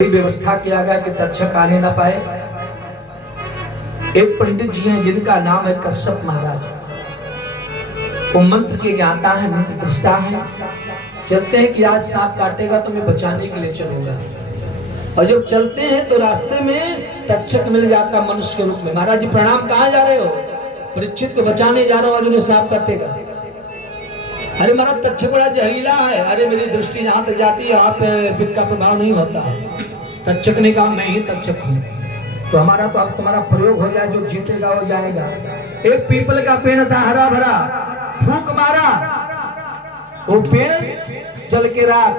व्यवस्था किया गया कि तक्षक आने ना पाए। एक पंडित जी हैं जिनका नाम है कश्यप महाराज। वो मंत्र के ज्ञाता है, मंत्र दृष्टा है। चलते हैं कि आज सांप काटेगा तो मैं बचाने के लिए चलूंगा, और जब चलते हैं तो रास्ते में तक्षक मिल जाता मनुष्य के रूप में। महाराज जी प्रणाम, कहाँ जा रहे हो? परीक्षित को बचाने जा रहा हूं, आज उन्हें सांप काटेगा। अरे महाराज तक्षक बड़ा जहरीला है। अरे मेरी दृष्टि जहां तक जाती है यहाँ पे पित्त का प्रभाव नहीं होता है। तक्षक ने कहा मैं ही तक्षक हूँ, तो हमारा तो अब तुम्हारा प्रयोग हो जाए, जो जीतेगा वो जाएगा। एक पीपल का पेड़ था हरा भरा, फूंक मारा, वो पेड़ जल के राख।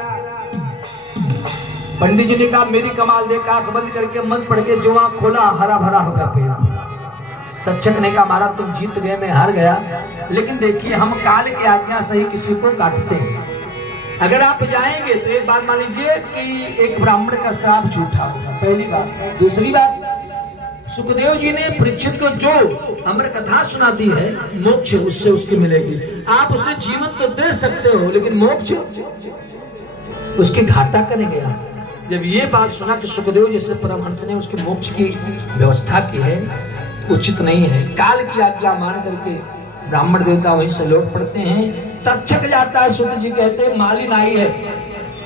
पंडित जी ने कहा मेरी कमाल देखा, आंख बंद करके मन पढ़ के जो आंख खोला हरा भरा होगा पेड़। तक्षक ने कहा महाराज तुम जीत गए, मैं हार गया। लेकिन देखिए हम काल की आज्ञा से ही किसी को काटते हैं। अगर आप जाएंगे तो एक बात मान लीजिए कि एक ब्राह्मण का श्राप झूठा होगा, पहली बात। दूसरी बात, सुखदेव जी ने परीक्षित को जो अमर कथा सुना दी है, मोक्ष उससे उसकी मिलेगी। आप उसे जीवन तो दे सकते हो, लेकिन मोक्ष उसके घाटा करेंगे आप। जब ये बात सुना कि सुखदेव जैसे परमहंस ने उसके मोक्ष की व्यवस्था की है, उचित नहीं है। काल की आज्ञा मान करके ब्राह्मण देवता वहीं से लौट पड़ते हैं। तक्षक जाता है, सुत जी कहते हैं मालिन आई है,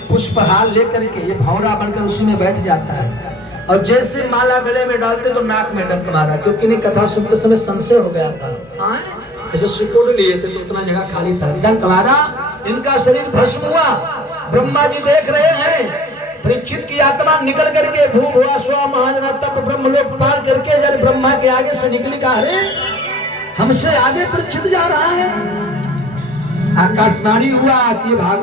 पुष्पहार लेकर के ये भौरा बनकर उसी में बैठ जाता है, और जैसे माला गले में डालते तो नाक में डंक मारा, क्योंकि इन्हें कथा सुनते समय संशय हो गया था। ऐसे सिकोड़ लिए थे तो उतना जगह खाली था, डंक मारा, इनका शरीर भस्म हुआ। ब्रह्मा जी देख रहे हैं, परीक्षित की आत्मा निकल करके भू भुआ स्व महाजना तप ब्रह्मलोक पार करके जब ब्रह्मा के आगे से निकली, कहा अरे हमसे आगे परीक्षित जा रहा है। आकाशवाणी हुआ कि भागो।